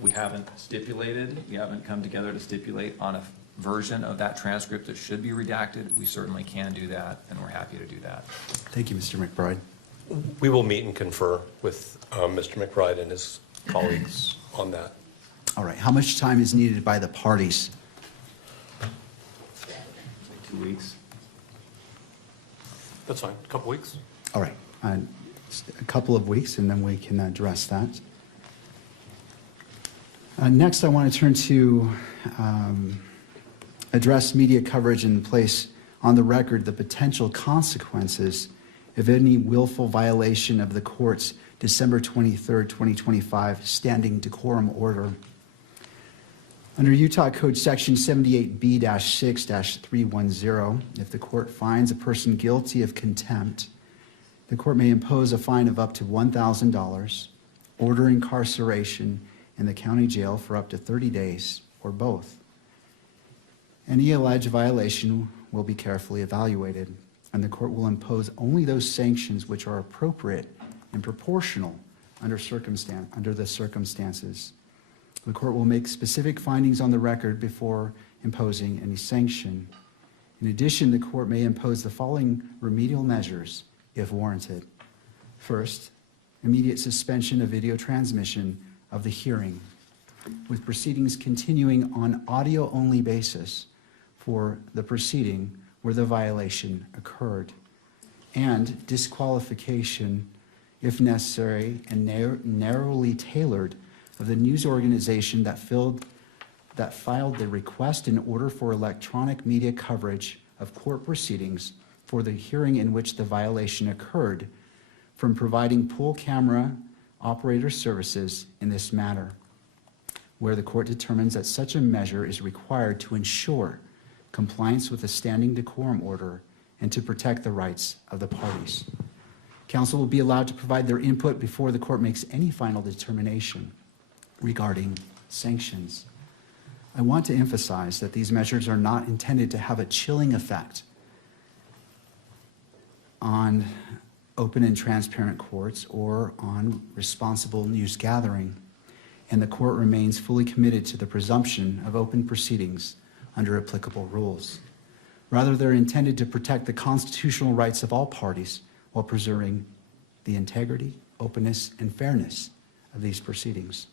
we haven't stipulated, we haven't come together to stipulate on a version of that transcript that should be redacted, we certainly can do that, and we're happy to do that. Thank you, Mr. McBride. We will meet and confer with Mr. McBride and his colleagues on that. All right, how much time is needed by the parties? 2 weeks. That's fine, a couple weeks. All right, a couple of weeks, and then we can address that. Next, I want to turn to address media coverage and place on the record the potential consequences of any willful violation of the court's December 23rd, 2025 standing decorum order. Under Utah Code Section 78B-6-310, if the court finds a person guilty of contempt, the court may impose a fine of up to $1,000, order incarceration in the county jail for up to 30 days, or both. Any alleged violation will be carefully evaluated, and the court will impose only those sanctions which are appropriate and proportional under the circumstances. The court will make specific findings on the record before imposing any sanction. In addition, the court may impose the following remedial measures if warranted. First, immediate suspension of video transmission of the hearing, with proceedings continuing on audio-only basis for the proceeding where the violation occurred, and disqualification, if necessary and narrowly tailored, of the news organization that filed the request in order for electronic media coverage of court proceedings for the hearing in which the violation occurred from providing pool camera operator services in this matter, where the court determines that such a measure is required to ensure compliance with the standing decorum order and to protect the rights of the parties. Counsel will be allowed to provide their input before the court makes any final determination regarding sanctions. I want to emphasize that these measures are not intended to have a chilling effect on open and transparent courts or on responsible news gathering, and the court remains fully committed to the presumption of open proceedings under applicable rules. Rather, they're intended to protect the constitutional rights of all parties while preserving the integrity, openness, and fairness of these proceedings.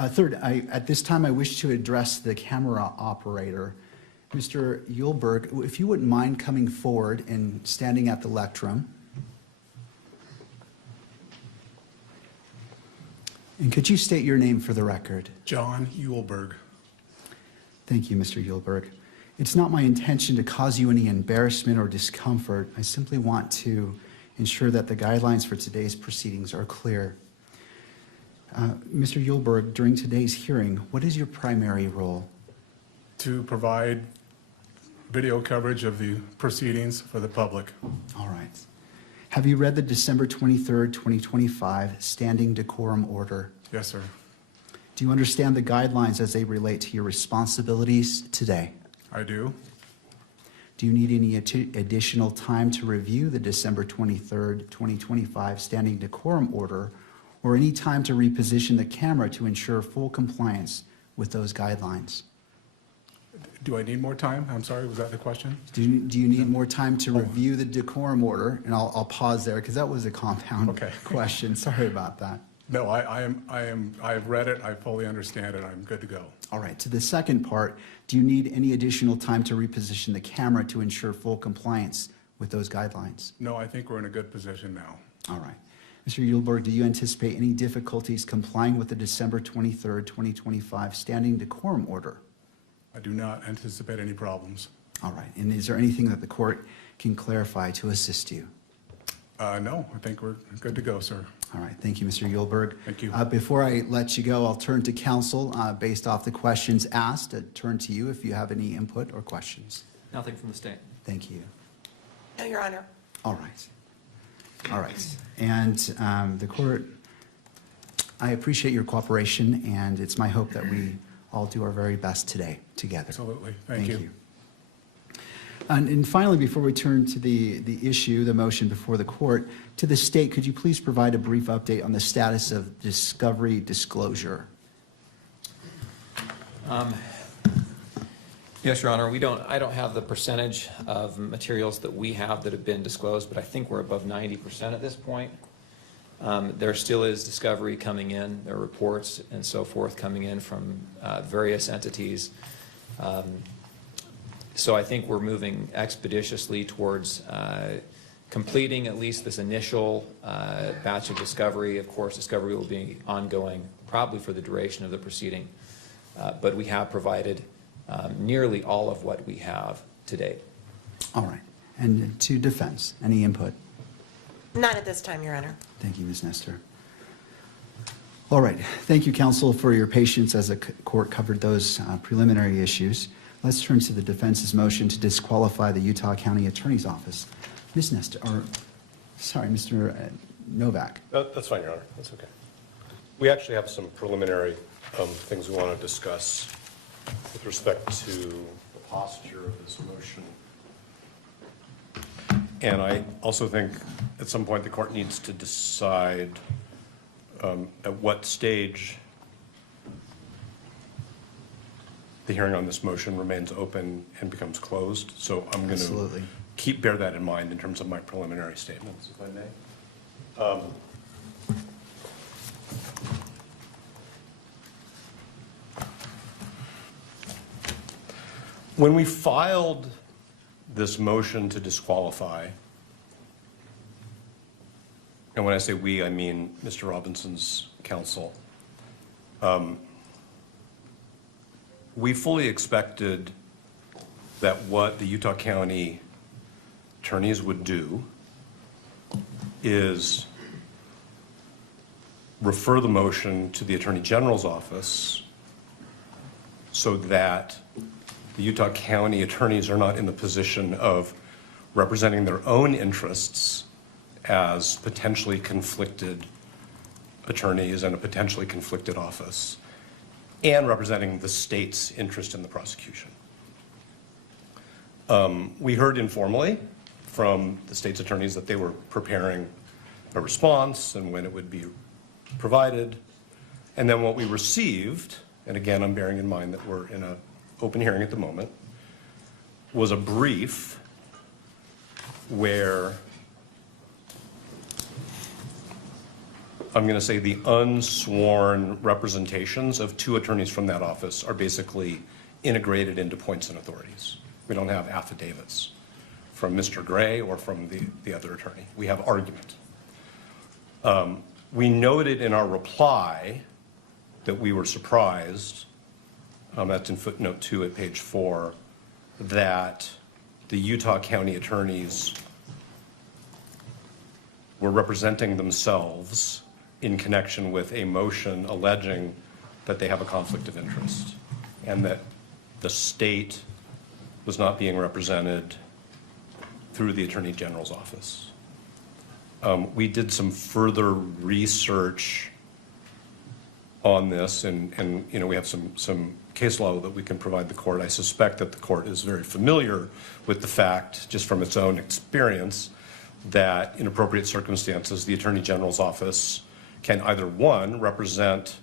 Third, at this time, I wish to address the camera operator. Mr. Yulberg, if you wouldn't mind coming forward and standing at the lectern. And could you state your name for the record? John Yulberg. Thank you, Mr. Yulberg. It's not my intention to cause you any embarrassment or discomfort. I simply want to ensure that the guidelines for today's proceedings are clear. Mr. Yulberg, during today's hearing, what is your primary role? To provide video coverage of the proceedings for the public. All right. Have you read the December 23rd, 2025 standing decorum order? Yes, sir. Do you understand the guidelines as they relate to your responsibilities today? I do. Do you need any additional time to review the December 23rd, 2025 standing decorum order, or any time to reposition the camera to ensure full compliance with those guidelines? Do I need more time? I'm sorry, was that the question? Do you need more time to review the decorum order? And I'll pause there because that was a compound question. Sorry about that. No, I've read it, I fully understand it, I'm good to go. All right, to the second part, do you need any additional time to reposition the camera to ensure full compliance with those guidelines? No, I think we're in a good position now. All right. Mr. Yulberg, do you anticipate any difficulties complying with the December 23rd, 2025 standing decorum order? I do not anticipate any problems. All right, and is there anything that the court can clarify to assist you? No, I think we're good to go, sir. All right, thank you, Mr. Yulberg. Thank you. Before I let you go, I'll turn to counsel based off the questions asked. Turn to you if you have any input or questions. Nothing from the state. Thank you. No, Your Honor. All right. All right. And the court, I appreciate your cooperation, and it's my hope that we all do our very best today together. Absolutely. Thank you. And finally, before we turn to the issue, the motion before the court, to the state, could you please provide a brief update on the status of discovery disclosure? Yes, Your Honor, I don't have the percentage of materials that we have that have been disclosed, but I think we're above 90% at this point. There still is discovery coming in, there are reports and so forth coming in from various entities. So I think we're moving expeditiously towards completing at least this initial batch of discovery. Of course, discovery will be ongoing probably for the duration of the proceeding, but we have provided nearly all of what we have to date. All right. And to defense, any input? Not at this time, Your Honor. Thank you, Ms. Nestor. All right. Thank you, counsel, for your patience as the court covered those preliminary issues. Let's turn to the defense's motion to disqualify the Utah County Attorney's Office. Ms. Nestor, or, sorry, Mr. Novak. That's fine, Your Honor. That's okay. We actually have some preliminary things we want to discuss with respect to the posture of this motion. And I also think at some point the court needs to decide at what stage the hearing on this motion remains open and becomes closed. So I'm going to bear that in mind in terms of my preliminary statements, if I may. When we filed this motion to disqualify, and when I say we, I mean Mr. Robinson's counsel, we fully expected that what the Utah County attorneys would do is refer the motion to the Attorney General's office so that the Utah County attorneys are not in the position of representing their own interests as potentially conflicted attorneys in a potentially conflicted office, and representing the state's interest in the prosecution. We heard informally from the state's attorneys that they were preparing a response and when it would be provided. And then what we received, and again, I'm bearing in mind that we're in an open hearing at the moment, was a brief where I'm going to say the unsworn representations of two attorneys from that office are basically integrated into points and authorities. We don't have affidavits from Mr. Gray or from the other attorney. We have argument. We noted in our reply that we were surprised, that's in footnote 2 at page 4, that the Utah County attorneys were representing themselves in connection with a motion alleging that they have a conflict of interest and that the state was not being represented through the Attorney General's office. We did some further research on this, and you know, we have some case law that we can provide the court. I suspect that the court is very familiar with the fact, just from its own experience, that in appropriate circumstances, the Attorney General's office can either, one, represent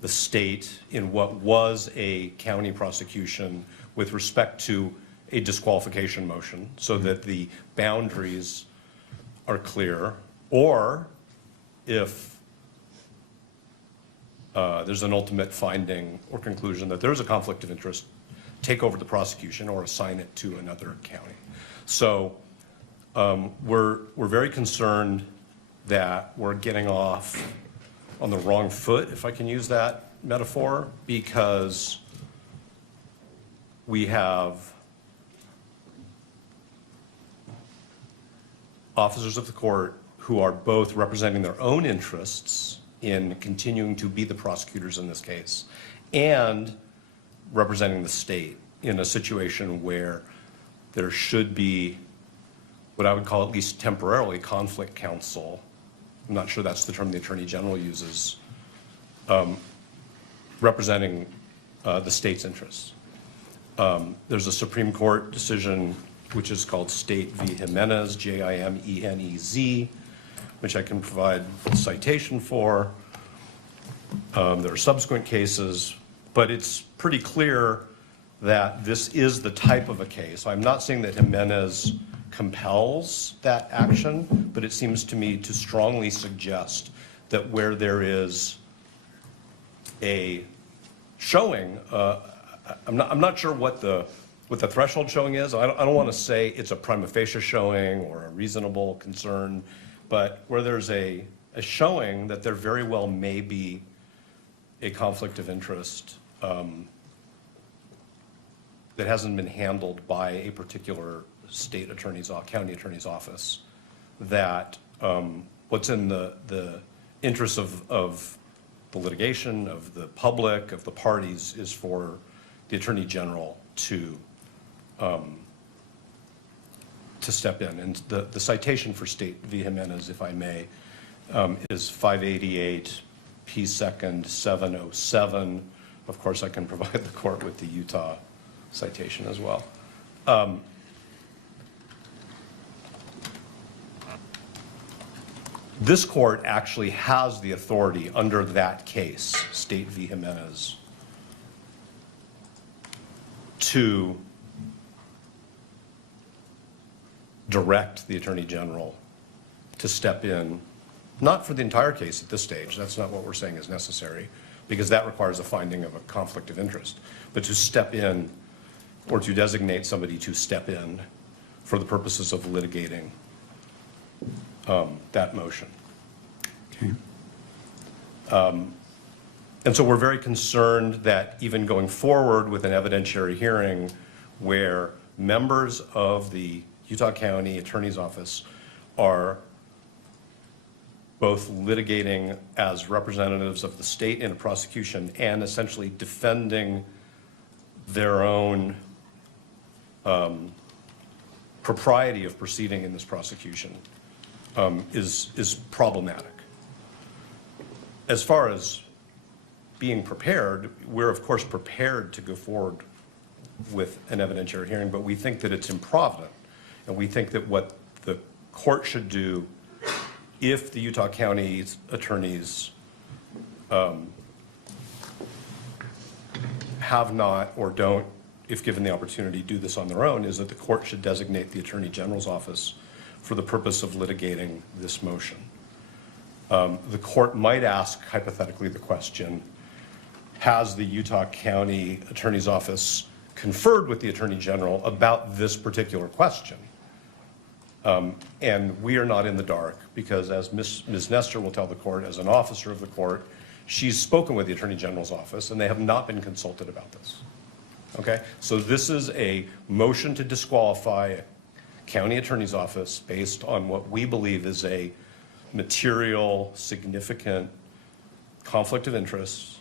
the state in what was a county prosecution with respect to a disqualification motion so that the boundaries are clear, or if there's an ultimate finding or conclusion that there's a conflict of interest, take over the prosecution or assign it to another county. So we're very concerned that we're getting off on the wrong foot, if I can use that metaphor, because we have officers of the court who are both representing their own interests in continuing to be the prosecutors in this case and representing the state in a situation where there should be what I would call, at least temporarily, conflict counsel. I'm not sure that's the term the Attorney General uses, representing the state's interests. There's a Supreme Court decision which is called State v. Jimenez, Jimenez, which I can provide a citation for. There are subsequent cases, but it's pretty clear that this is the type of a case. I'm not saying that Jimenez compels that action, but it seems to me to strongly suggest that where there is a showing, I'm not sure what the threshold showing is. I don't want to say it's a prima facie showing or a reasonable concern, but where there's a showing that there very well may be a conflict of interest that hasn't been handled by a particular state attorney's, county attorney's office, that what's in the interest of the litigation, of the public, of the parties, is for the Attorney General to step in. And the citation for State v. Jimenez, if I may, is 588 P. 2nd 707. Of course, I can provide the court with the Utah citation as well. This court actually has the authority under that case, State v. Jimenez, to direct the Attorney General to step in, not for the entire case at this stage, that's not what we're saying is necessary, because that requires a finding of a conflict of interest, but to step in or to designate somebody to step in for the purposes of litigating that motion. Okay. And so we're very concerned that even going forward with an evidentiary hearing where members of the Utah County Attorney's Office are both litigating as representatives of the state in a prosecution and essentially defending their own propriety of proceeding in this prosecution is problematic. As far as being prepared, we're of course prepared to go forward with an evidentiary hearing, but we think that it's improvident, and we think that what the court should do if the Utah County attorneys have not or don't, if given the opportunity, do this on their own, is that the court should designate the Attorney General's office for the purpose of litigating this motion. The court might ask, hypothetically, the question, has the Utah County Attorney's Office conferred with the Attorney General about this particular question? And we are not in the dark, because as Ms. Nestor will tell the court, as an officer of the court, she's spoken with the Attorney General's office, and they have not been consulted about this. Okay? So this is a motion to disqualify a county attorney's office based on what we believe is a material, significant conflict of interest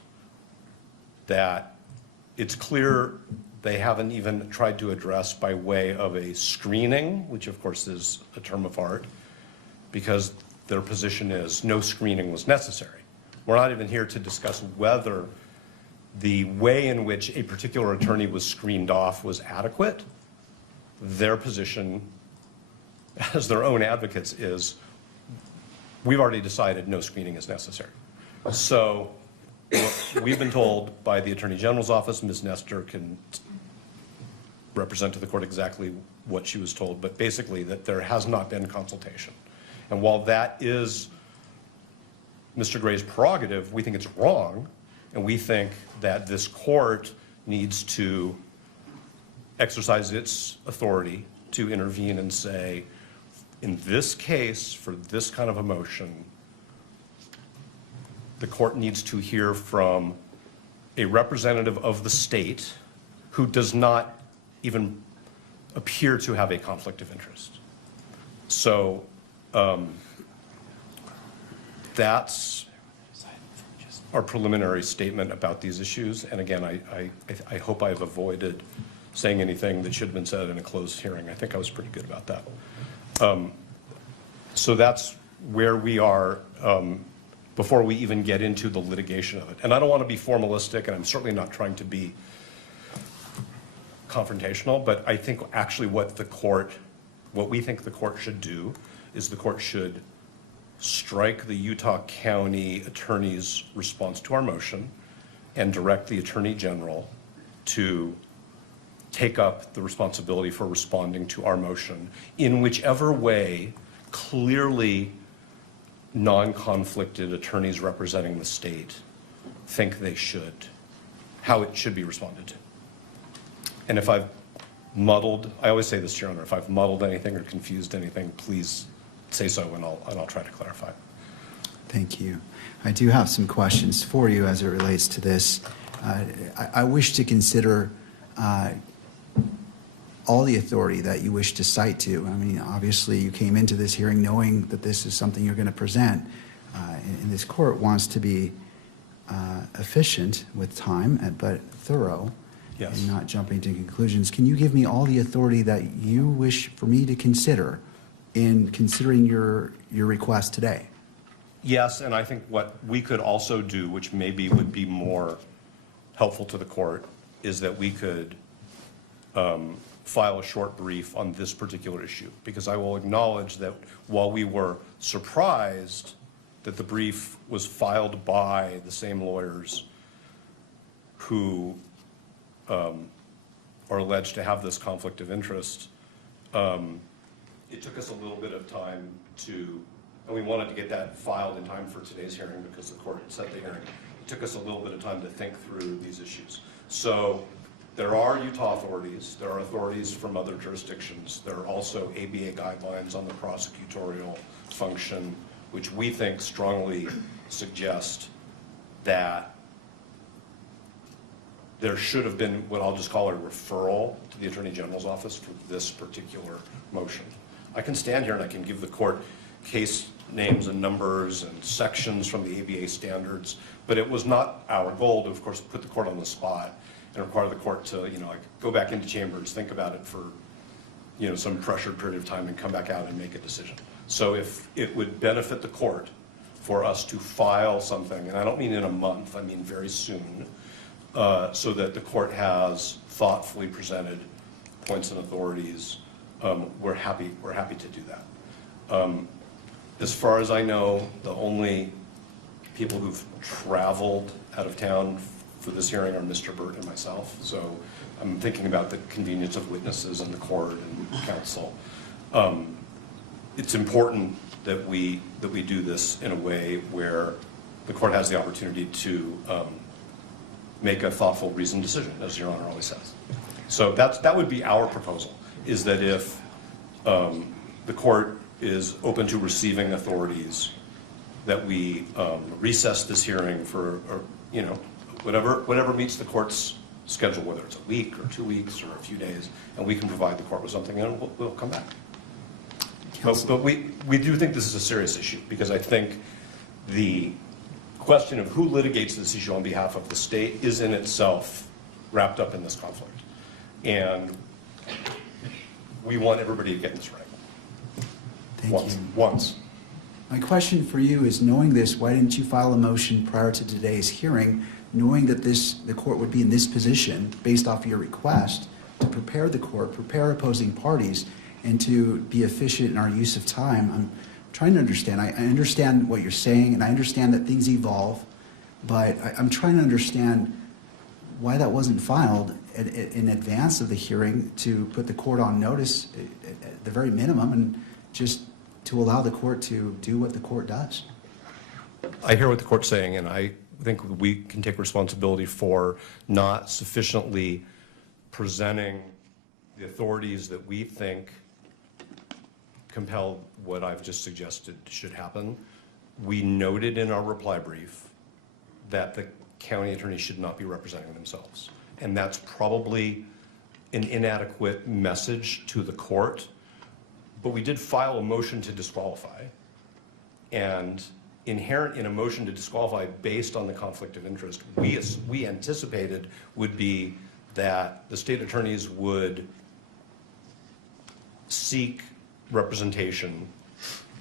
that it's clear they haven't even tried to address by way of a screening, which of course is a term of art, because their position is no screening was necessary. We're not even here to discuss whether the way in which a particular attorney was screened off was adequate. Their position, as their own advocates, is we've already decided no screening is necessary. So we've been told by the Attorney General's office, Ms. Nestor can represent to the court exactly what she was told, but basically that there has not been consultation. And while that is Mr. Gray's prerogative, we think it's wrong, and we think that this court needs to exercise its authority to intervene and say, in this case, for this kind of a motion, the court needs to hear from a representative of the state who does not even appear to have a conflict of interest. So that's our preliminary statement about these issues. And again, I hope I've avoided saying anything that should have been said in a closed hearing. I think I was pretty good about that. So that's where we are before we even get into the litigation of it. And I don't want to be formalistic, and I'm certainly not trying to be confrontational, but I think actually what we think the court should do is the court should strike the Utah County Attorney's response to our motion and direct the Attorney General to take up the responsibility for responding to our motion in whichever way clearly non-conflicted attorneys representing the state think they should, how it should be responded to. And if I've muddled, I always say this, Your Honor, if I've muddled anything or confused anything, please say so and I'll try to clarify. Thank you. I do have some questions for you as it relates to this. I wish to consider all the authority that you wish to cite to. I mean, obviously, you came into this hearing knowing that this is something you're going to present, and this court wants to be efficient with time, but thorough, Yes. and not jumping to conclusions. Can you give me all the authority that you wish for me to consider in considering your request today? Yes, and I think what we could also do, which maybe would be more helpful to the court, is that we could file a short brief on this particular issue, because I will acknowledge that while we were surprised that the brief was filed by the same lawyers who are alleged to have this conflict of interest, it took us a little bit of time to, and we wanted to get that filed in time for today's hearing because the court had set the hearing. It took us a little bit of time to think through these issues. So there are Utah authorities, there are authorities from other jurisdictions, there are also ABA guidelines on the prosecutorial function, which we think strongly suggest that there should have been what I'll just call a referral to the Attorney General's office for this particular motion. I can stand here and I can give the court case names and numbers and sections from the ABA standards, but it was not our goal to, of course, put the court on the spot and require the court to, like go back into chambers, think about it for, some pressured period of time and come back out and make a decision. So if it would benefit the court for us to file something, and I don't mean in a month, I mean very soon, so that the court has thoughtfully presented points and authorities, we're happy to do that. As far as I know, the only people who've traveled out of town for this hearing are Mr. Burt and myself. So I'm thinking about the convenience of witnesses and the court and counsel. It's important that we do this in a way where the court has the opportunity to make a thoughtful, reasoned decision, as Your Honor always says. So that would be our proposal, is that if the court is open to receiving authorities, that we recess this hearing for, whatever meets the court's schedule, whether it's a week or 2 weeks or a few days, and we can provide the court with something, and we'll come back. But we do think this is a serious issue, because I think the question of who litigates this issue on behalf of the state is in itself wrapped up in this conflict. And we want everybody to get this right. Thank you. Once. My question for you is, knowing this, why didn't you file a motion prior to today's hearing, knowing that the court would be in this position based off of your request to prepare the court, prepare opposing parties, and to be efficient in our use of time? I'm trying to understand. I understand what you're saying, and I understand that things evolve, but I'm trying to understand why that wasn't filed in advance of the hearing to put the court on notice at the very minimum, and just to allow the court to do what the court does. I hear what the court's saying, and I think we can take responsibility for not sufficiently presenting the authorities that we think compel what I've just suggested should happen. We noted in our reply brief that the county attorney should not be representing themselves. And that's probably an inadequate message to the court. But we did file a motion to disqualify. And inherent in a motion to disqualify based on the conflict of interest, we anticipated would be that the state attorneys would seek representation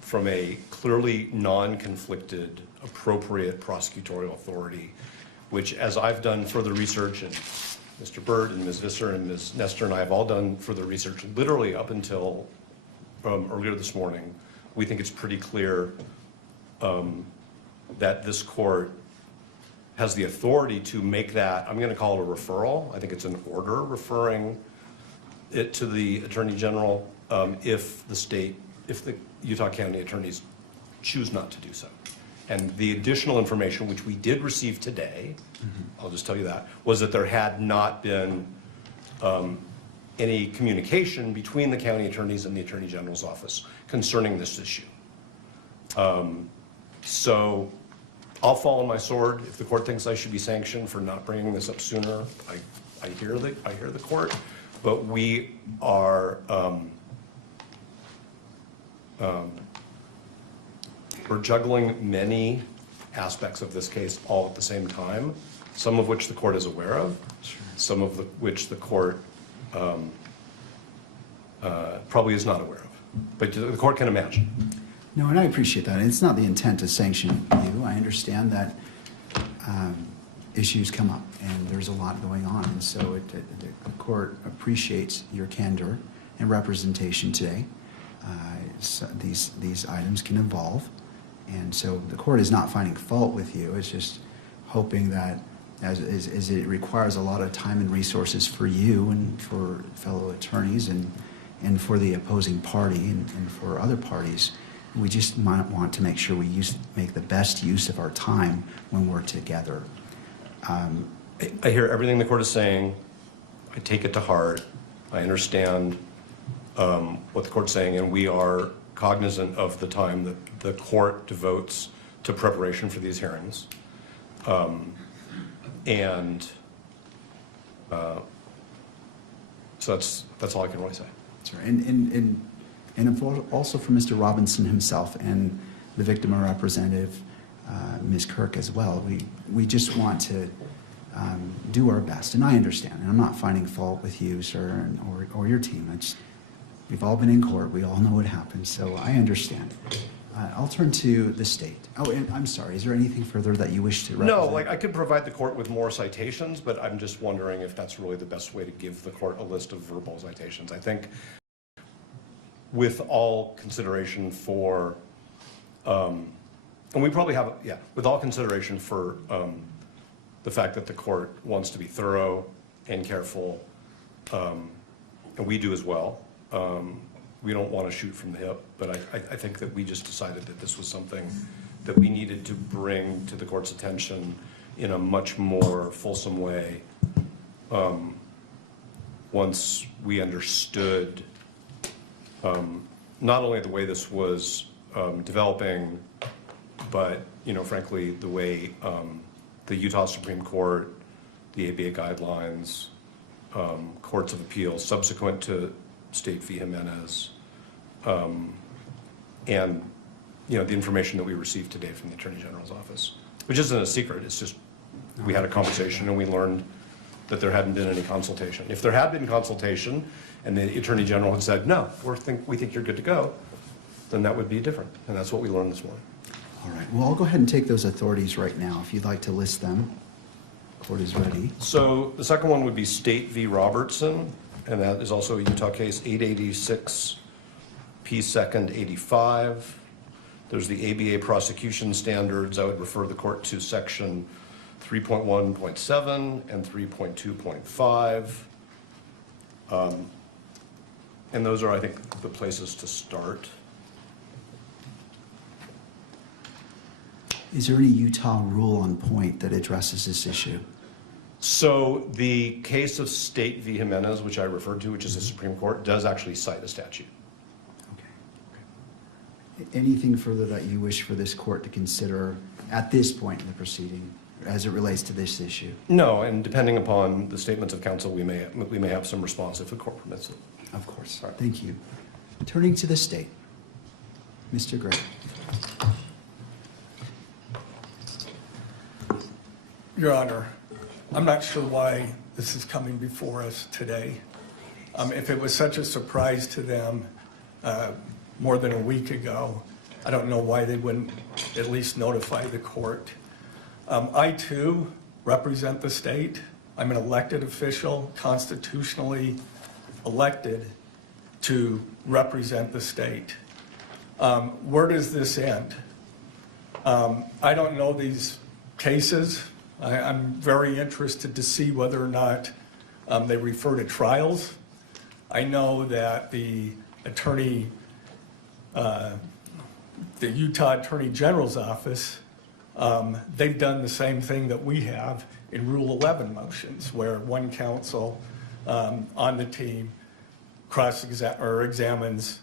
from a clearly non-conflicted, appropriate prosecutorial authority, which, as I've done further research and Mr. Bird and Ms. Visser and Ms. Nestor and I have all done further research literally up until earlier this morning. We think it's pretty clear that this court has the authority to make that, I'm going to call it a referral. I think it's an order referring it to the Attorney General if the Utah County attorneys choose not to do so. And the additional information, which we did receive today, I'll just tell you that, was that there had not been any communication between the county attorneys and the Attorney General's office concerning this issue. So I'll fall on my sword if the court thinks I should be sanctioned for not bringing this up sooner. I hear the court, but we are we're juggling many aspects of this case all at the same time, some of which the court is aware of, some of which the court probably is not aware of, but the court can imagine. No, and I appreciate that. It's not the intent to sanction you. I understand that issues come up, and there's a lot going on, and so the court appreciates your candor and representation today. So these items can evolve, and so the court is not finding fault with you. It's just hoping that, as it requires a lot of time and resources for you and for fellow attorneys and for the opposing party and for other parties, we just might want to make sure we make the best use of our time when we're together. I hear everything the court is saying. I take it to heart. I understand what the court's saying, and we are cognizant of the time that the court devotes to preparation for these hearings. So that's all I can really say. That's right. And also for Mr. Robinson himself and the victim representative, Ms. Kirk as well. We just want to do our best, and I understand, and I'm not finding fault with you, sir, or your team. We've all been in court. We all know what happens, so I understand. I'll turn to the state. Oh, and I'm sorry. Is there anything further that you wish to represent? No, like I could provide the court with more citations, but I'm just wondering if that's really the best way to give the court a list of verbal citations. I think with all consideration for, and we probably have, with all consideration for the fact that the court wants to be thorough and careful, and we do as well. We don't want to shoot from the hip, but I think that we just decided that this was something that we needed to bring to the court's attention in a much more fulsome way once we understood not only the way this was developing, but, frankly, the way the Utah Supreme Court, the ABA guidelines, courts of appeals subsequent to State v. Jimenez, and the information that we received today from the Attorney General's office, which isn't a secret. It's just we had a conversation and we learned that there hadn't been any consultation. If there had been consultation and the Attorney General had said, no, we think you're good to go, then that would be different. And that's what we learned this morning. All right. Well, I'll go ahead and take those authorities right now if you'd like to list them. The court is ready. So the second one would be State v. Robertson, and that is also a Utah case 886 P. 2nd 85. There's the ABA prosecution standards. I would refer the court to section 3.1.7 and 3.2.5. And those are, I think, the places to start. Is there any Utah rule on point that addresses this issue? So the case of State v. Jimenez, which I referred to, which is the Supreme Court, does actually cite a statute. Okay. Anything further that you wish for this court to consider at this point in the proceeding as it relates to this issue? No, and depending upon the statements of counsel, we may have some response if the court permits it. Of course. Thank you. Turning to the state, Mr. Gray. Your Honor, I'm not sure why this is coming before us today. If it was such a surprise to them more than a week ago, I don't know why they wouldn't at least notify the court. I, too, represent the state. I'm an elected official, constitutionally elected to represent the state. Where does this end? I don't know these cases. I'm very interested to see whether or not they refer to trials. I know that the Utah Attorney General's office, they've done the same thing that we have in Rule 11 motions, where one counsel on the team examines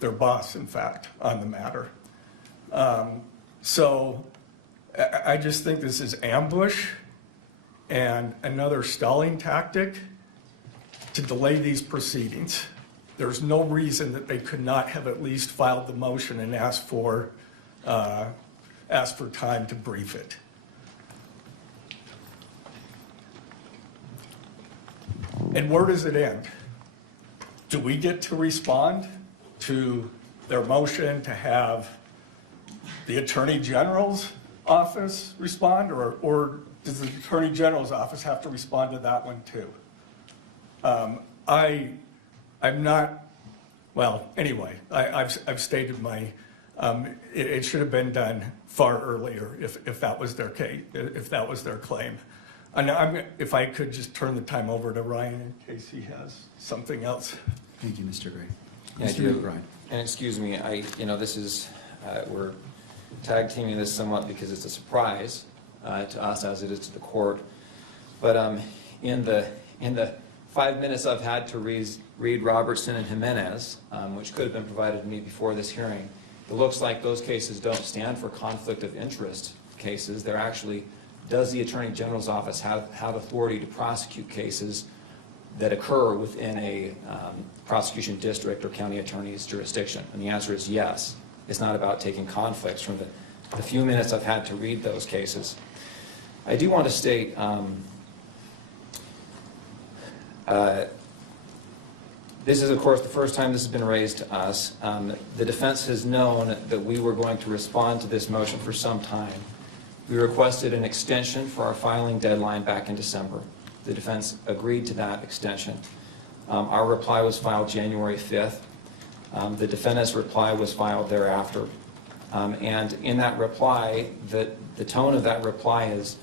their boss, in fact, on the matter. So I just think this is ambush and another stalling tactic to delay these proceedings. There's no reason that they could not have at least filed the motion and asked for time to brief it. And where does it end? Do we get to respond to their motion to have the Attorney General's office respond, or does the Attorney General's office have to respond to that one too? I'm not, well, anyway, I've stated my, it should have been done far earlier if that was their case, if that was their claim. And if I could just turn the time over to Ryan in case he has something else. Thank you, Mr. Gray. Yeah, I Mr. do. McBride. And excuse me, this is, we're tag teaming this somewhat because it's a surprise to us as it is to the court. But in the 5 minutes I've had to read Robertson and Jimenez, which could have been provided to me before this hearing, it looks like those cases don't stand for conflict of interest cases. They're actually, does the Attorney General's office have authority to prosecute cases that occur within a prosecution district or county attorney's jurisdiction? And the answer is yes. It's not about taking conflicts from the few minutes I've had to read those cases. I do want to state this is, of course, the first time this has been raised to us. The defense has known that we were going to respond to this motion for some time. We requested an extension for our filing deadline back in December. The defense agreed to that extension. Our reply was filed January 5th. The defendant's reply was filed thereafter. And in that reply, the tone of that reply is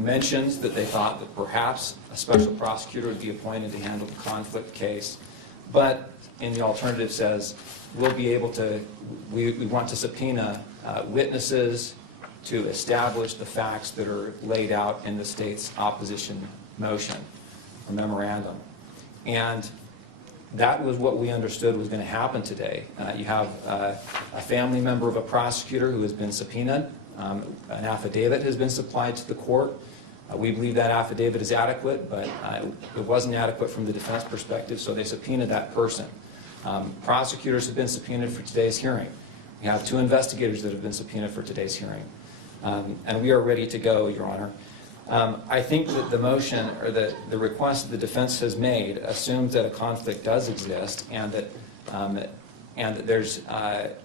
mentions that they thought that perhaps a special prosecutor would be appointed to handle the conflict case, but in the alternative says we'll be able to, we want to subpoena witnesses to establish the facts that are laid out in the state's opposition motion or memorandum. And that was what we understood was going to happen today. You have a family member of a prosecutor who has been subpoenaed. An affidavit has been supplied to the court. We believe that affidavit is adequate, but it wasn't adequate from the defense perspective, so they subpoenaed that person. Prosecutors have been subpoenaed for today's hearing. We have 2 investigators that have been subpoenaed for today's hearing. And we are ready to go, Your Honor. I think that the motion or the request the defense has made assumes that a conflict does exist and that there's an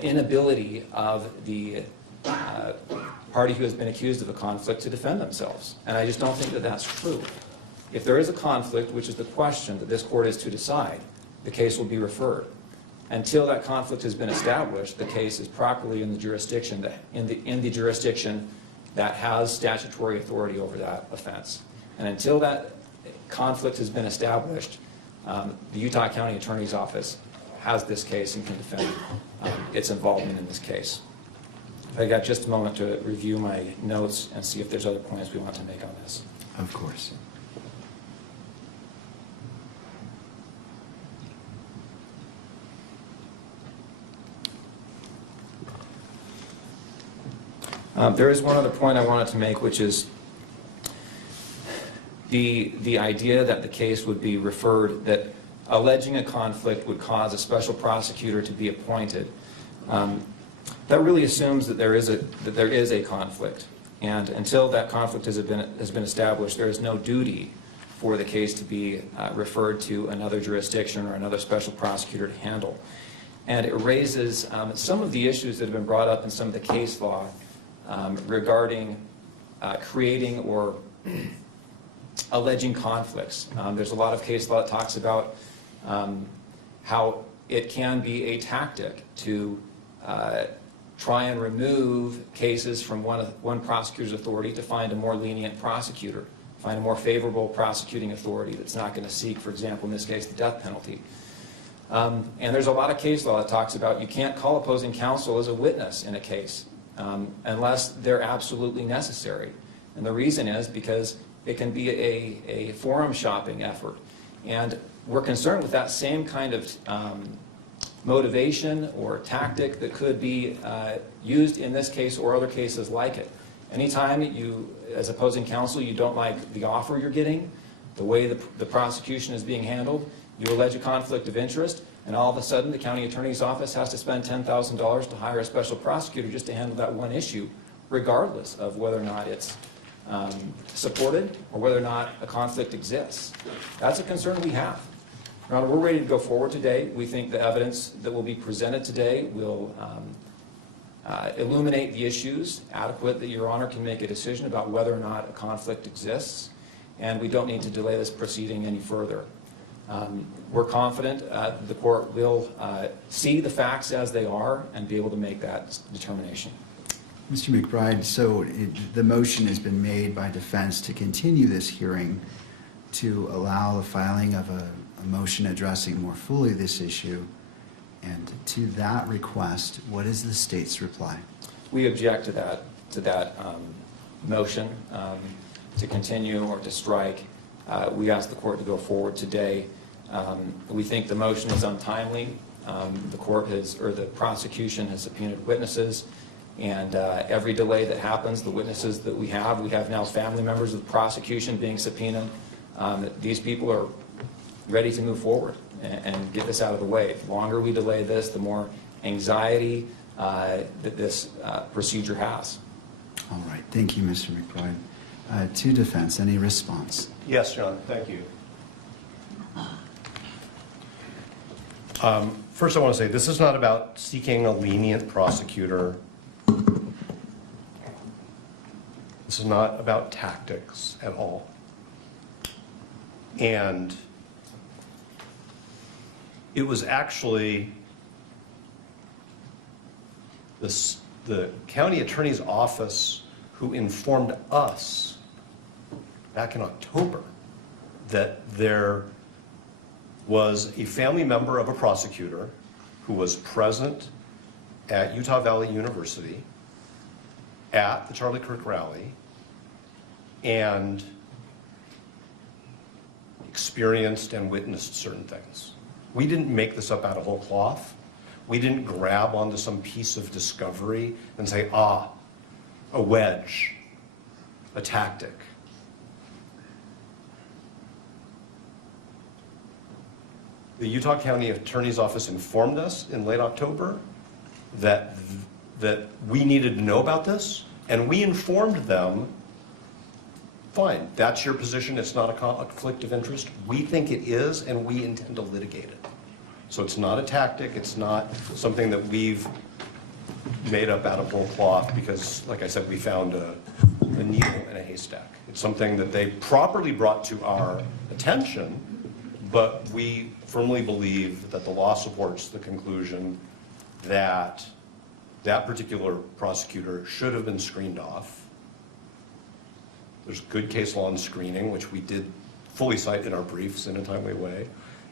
inability of the party who has been accused of a conflict to defend themselves. And I just don't think that that's true. If there is a conflict, which is the question that this court is to decide, the case will be referred. Until that conflict has been established, the case is properly in the jurisdiction that has statutory authority over that offense. And until that conflict has been established, the Utah County Attorney's Office has this case and can defend its involvement in this case. I got just a moment to review my notes and see if there's other points we want to make on this. Of course. There is one other point I wanted to make, which is the idea that the case would be referred, that alleging a conflict would cause a special prosecutor to be appointed. That really assumes that there is a conflict, and until that conflict has been established, there is no duty for the case to be referred to another jurisdiction or another special prosecutor to handle. And it raises some of the issues that have been brought up in some of the case law regarding creating or alleging conflicts. There's a lot of case law that talks about how it can be a tactic to try and remove cases from one prosecutor's authority to find a more lenient prosecutor, find a more favorable prosecuting authority that's not going to seek, for example, in this case, the death penalty. And there's a lot of case law that talks about you can't call opposing counsel as a witness in a case unless they're absolutely necessary. And the reason is because it can be a forum shopping effort. And we're concerned with that same kind of motivation or tactic that could be used in this case or other cases like it. Anytime you, as opposing counsel, you don't like the offer you're getting, the way the prosecution is being handled, you allege a conflict of interest, and all of a sudden the county attorney's office has to spend $10,000 to hire a special prosecutor just to handle that one issue, regardless of whether or not it's supported or whether or not a conflict exists. That's a concern we have. Your Honor, we're ready to go forward today. We think the evidence that will be presented today will illuminate the issues adequate that Your Honor can make a decision about whether or not a conflict exists, and we don't need to delay this proceeding any further. We're confident the court will see the facts as they are and be able to make that determination. Mr. McBride, so the motion has been made by defense to continue this hearing to allow the filing of a motion addressing more fully this issue. And to that request, what is the state's reply? We object to that motion to continue or to strike. We ask the court to go forward today. We think the motion is untimely. The court has, or the prosecution has subpoenaed witnesses, and every delay that happens, the witnesses that we have now family members of the prosecution being subpoenaed. These people are ready to move forward and get this out of the way. The longer we delay this, the more anxiety that this procedure has. All right. Thank you, Mr. McBride. To defense, any response? Yes, John, thank you. First, I want to say this is not about seeking a lenient prosecutor. This is not about tactics at all. And it was actually the county attorney's office who informed us back in October that there was a family member of a prosecutor who was present at Utah Valley University at the Charlie Kirk rally and experienced and witnessed certain things. We didn't make this up out of whole cloth. We didn't grab onto some piece of discovery and say, a wedge, a tactic. The Utah County Attorney's Office informed us in late October that we needed to know about this, and we informed them, fine, that's your position, it's not a conflict of interest. We think it is, and we intend to litigate it. So it's not a tactic, it's not something that we've made up out of whole cloth because, like I said, we found a needle in a haystack. It's something that they properly brought to our attention, but we firmly believe that the law supports the conclusion that that particular prosecutor should have been screened off. There's good case law on screening, which we did fully cite in our briefs in a timely way,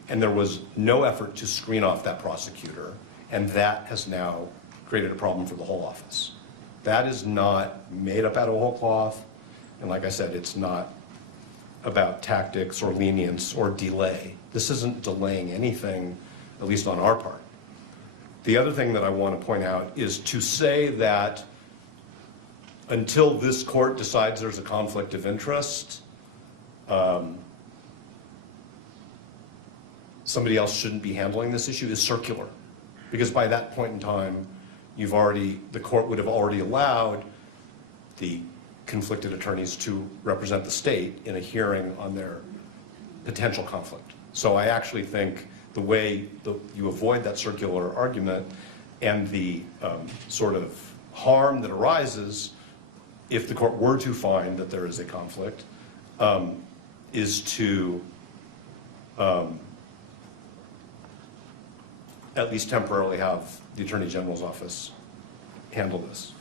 and there was no effort to screen off that prosecutor, and that has now created a problem for the whole office. That is not made up out of whole cloth, and like I said, it's not about tactics or lenience or delay. This isn't delaying anything, at least on our part. The other thing that I want to point out is to say that until this court decides there's a conflict of interest, somebody else shouldn't be handling this issue is circular. Because by that point in time, the court would have already allowed the conflicted attorneys to represent the state in a hearing on their potential conflict. So I actually think the way you avoid that circular argument and the sort of harm that arises if the court were to find that there is a conflict, is to at least temporarily have the Attorney General's office handle this.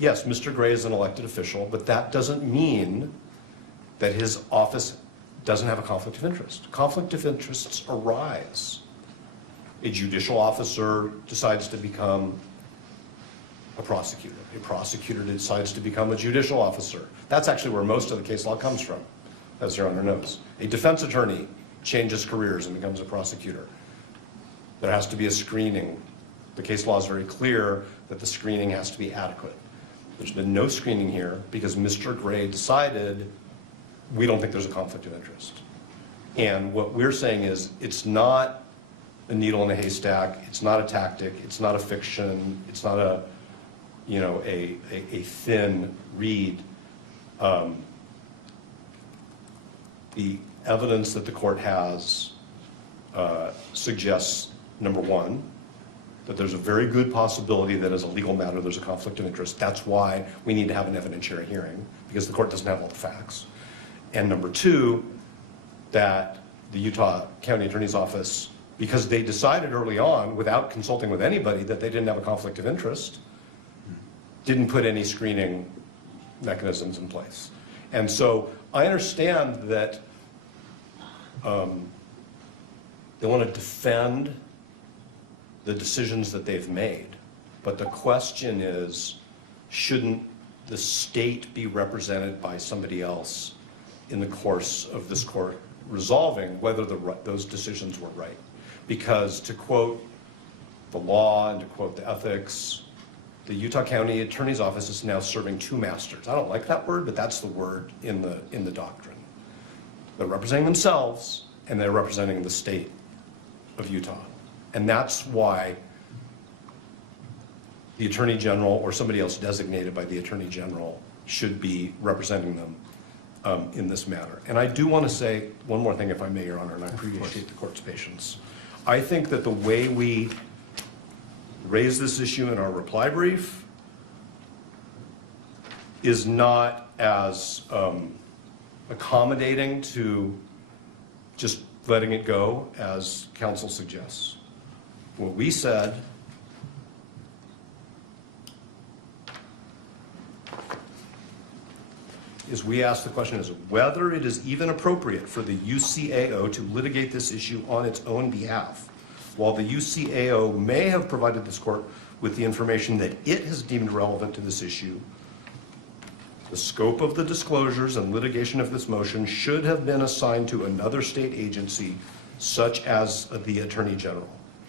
Yes, Mr. Gray is an elected official, but that doesn't mean that his office doesn't have a conflict of interest. Conflict of interests arise. A judicial officer decides to become a prosecutor. A prosecutor decides to become a judicial officer. That's actually where most of the case law comes from, as Your Honor knows. A defense attorney changes careers and becomes a prosecutor. There has to be a screening. The case law is very clear that the screening has to be adequate. There's been no screening here because Mr. Gray decided we don't think there's a conflict of interest. And what we're saying is it's not a needle in a haystack, it's not a tactic, it's not a fiction, it's not a, you know, a thin reed. The evidence that the court has suggests, number one, that there's a very good possibility that as a legal matter there's a conflict of interest. That's why we need to have an evidentiary hearing, because the court doesn't have all the facts. And number two, that the Utah County Attorney's Office, because they decided early on, without consulting with anybody, that they didn't have a conflict of interest, didn't put any screening mechanisms in place. And so I understand that they want to defend the decisions that they've made, but the question is, shouldn't the state be represented by somebody else in the course of this court resolving whether those decisions were right? Because to quote the law and to quote the ethics, the Utah County Attorney's Office is now serving two masters. I don't like that word, but that's the word in the doctrine. They're representing themselves and they're representing the state of Utah. And that's why the Attorney General or somebody else designated by the Attorney General should be representing them in this matter. And I do want to say one more thing, if I may, Your Honor, and I appreciate the court's patience. I think that the way we raise this issue in our reply brief is not as accommodating to just letting it go as counsel suggests. What we said is we asked the question is whether it is even appropriate for the UCAO to litigate this issue on its own behalf. While the UCAO may have provided this court with the information that it has deemed relevant to this issue, the scope of the disclosures and litigation of this motion should have been assigned to another state agency, such as the Attorney General.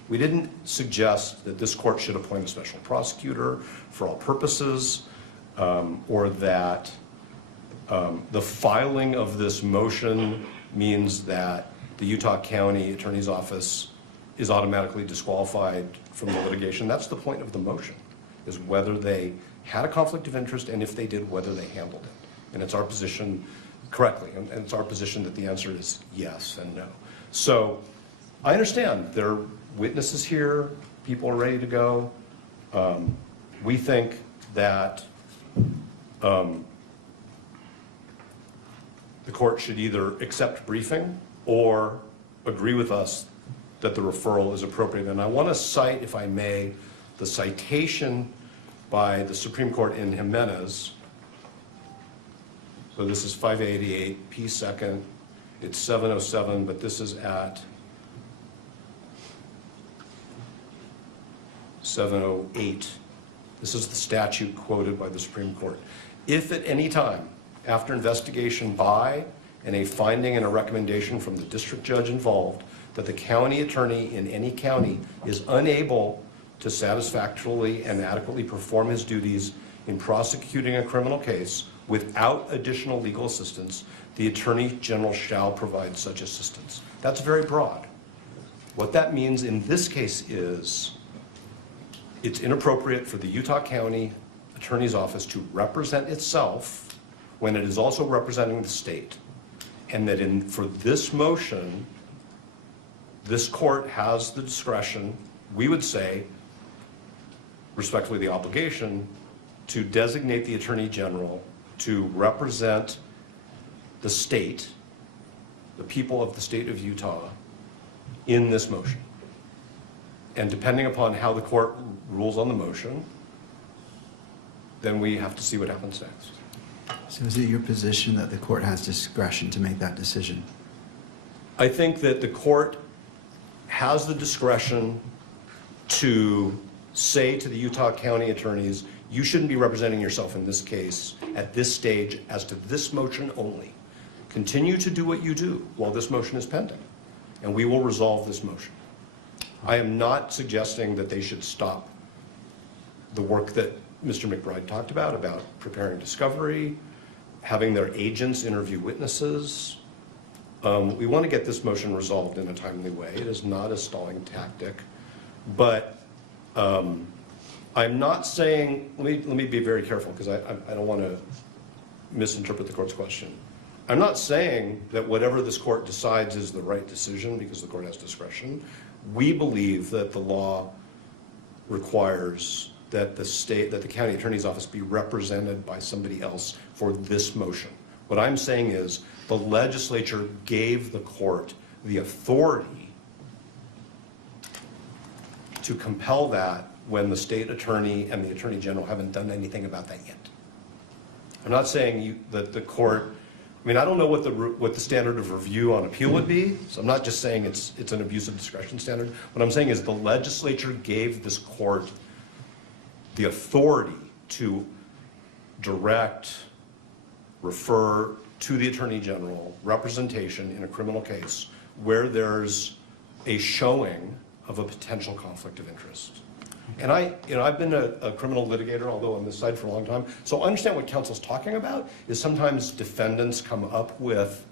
We didn't suggest that this court should appoint a special prosecutor for all purposes, or that the filing of this motion means that the Utah County Attorney's Office is automatically disqualified from the litigation. That's the point of the motion, is whether they had a conflict of interest, and if they did, whether they handled it. And it's our position correctly, and it's our position that the answer is yes and no. So I understand there are witnesses here, people are ready to go. We think that the court should either accept briefing or agree with us that the referral is appropriate. And I want to cite, if I may, the citation by the Supreme Court in Jimenez. So this is 588 P. 2nd. It's 707, but this is at 708. This is the statute quoted by the Supreme Court. If at any time, after investigation by and a finding and a recommendation from the district judge involved, that the county attorney in any county is unable to satisfactorily and adequately perform his duties in prosecuting a criminal case without additional legal assistance, the Attorney General shall provide such assistance. That's very broad. What that means in this case is it's inappropriate for the Utah County Attorney's Office to represent itself when it is also representing the state. And that for this motion, this court has the discretion, we would say, respectfully the obligation, to designate the Attorney General to represent the state, the people of the state of Utah, in this motion. And depending upon how the court rules on the motion, then we have to see what happens next. So is it your position that the court has discretion to make that decision? I think that the court has the discretion to say to the Utah County attorneys, you shouldn't be representing yourself in this case at this stage as to this motion only. Continue to do what you do while this motion is pending, and we will resolve this motion. I am not suggesting that they should stop the work that Mr. McBride talked about preparing discovery, having their agents interview witnesses. We want to get this motion resolved in a timely way. It is not a stalling tactic. But I'm not saying, let me be very careful because I don't want to misinterpret the court's question. I'm not saying that whatever this court decides is the right decision because the court has discretion. We believe that the law requires that the county attorney's office be represented by somebody else for this motion. What I'm saying is the legislature gave the court the authority to compel that when the state attorney and the attorney general haven't done anything about that yet. I'm not saying that the court, I mean, I don't know what the standard of review on appeal would be, so I'm not just saying it's an abuse of discretion standard. What I'm saying is the legislature gave this court the authority to direct, refer to the attorney general representation in a criminal case where there's a showing of a potential conflict of interest. And I've been a criminal litigator, although on this side for a long time, so I understand what counsel's talking about is sometimes defendants come up with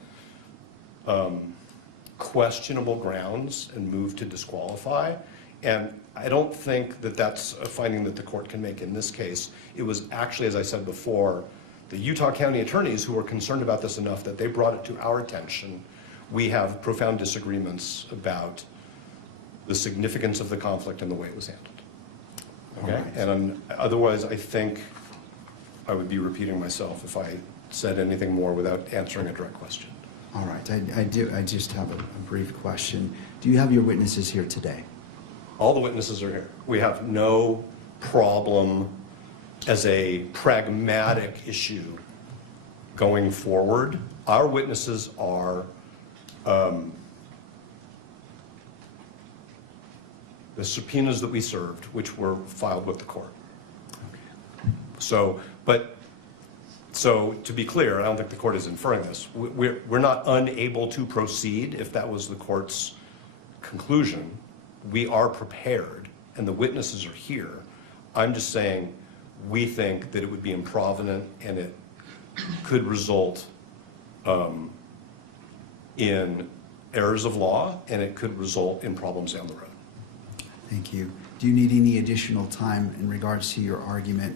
questionable grounds and move to disqualify. And I don't think that that's a finding that the court can make in this case. It was actually, as I said before, the Utah County attorneys who were concerned about this enough that they brought it to our attention. We have profound disagreements about the significance of the conflict and the way it was handled. Okay? And otherwise, I think I would be repeating myself if I said anything more without answering a direct question. All right, I just have a brief question. Do you have your witnesses here today? All the witnesses are here. We have no problem as a pragmatic issue going forward. Our witnesses are the subpoenas that we served, which were filed with the court. So to be clear, I don't think the court is inferring this. We're not unable to proceed if that was the court's conclusion. We are prepared, and the witnesses are here. I'm just saying we think that it would be improvident and it could result in errors of law, and it could result in problems down the road. Thank you. Do you need any additional time in regards to your argument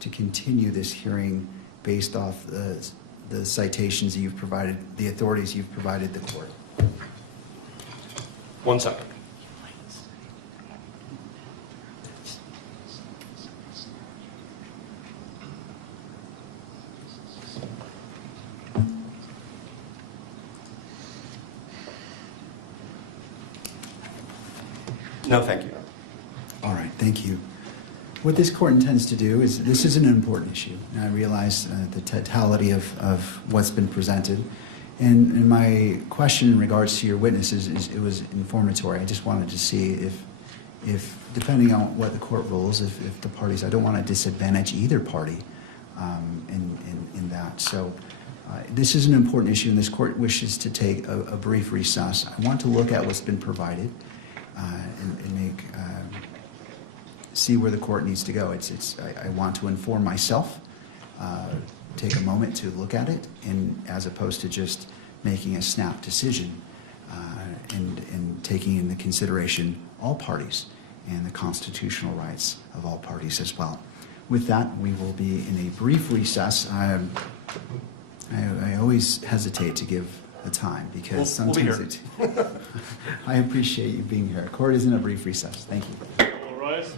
to continue this hearing based off the citations that you've provided, the authorities you've provided the court? 1 second. No, thank you. All right, thank you. What this court intends to do is, this is an important issue, and I realize the totality of what's been presented. And my question in regards to your witnesses it was informatory. I just wanted to see if depending on what the court rules, if the parties, I don't want to disadvantage either party in that. So this is an important issue, and this court wishes to take a brief recess. I want to look at what's been provided and see where the court needs to go. I want to inform myself, take a moment to look at it, and as opposed to just making a snap decision and taking into consideration all parties and the constitutional rights of all parties as well. With that, we will be in a brief recess. I always hesitate to give the time because We'll be sometimes I appreciate you being here. Court is in a brief recess. Thank you. All rise.